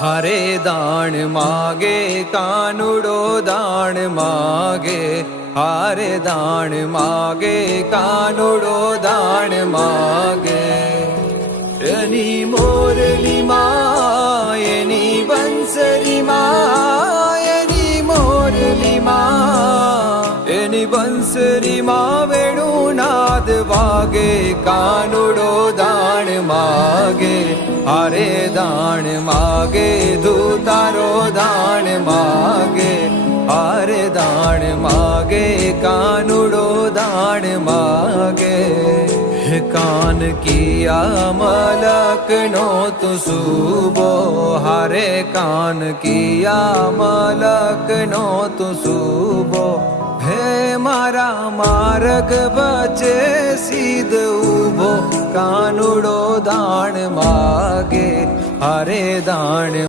हरे दाण मागे कानुडो दाण मागे, हरे दाण मागे कानुडो दाण मागे। एनी मोरली मां एनी बंसरी मां, एनी मोरली मां एनी बंसरी मां वेणु नाद वागे, कानुडो दाण मागे हरे दाण मागे, धूतारो दाण मागे हरे दाण मागे, कानुडो दाण मागे। कान किया मलक नो तु सूबो, हरे कान किया मलक नो तु सूबो। हे मारा मार्ग बचे सीध उभो, कानुडो दाण मागे हरे दाण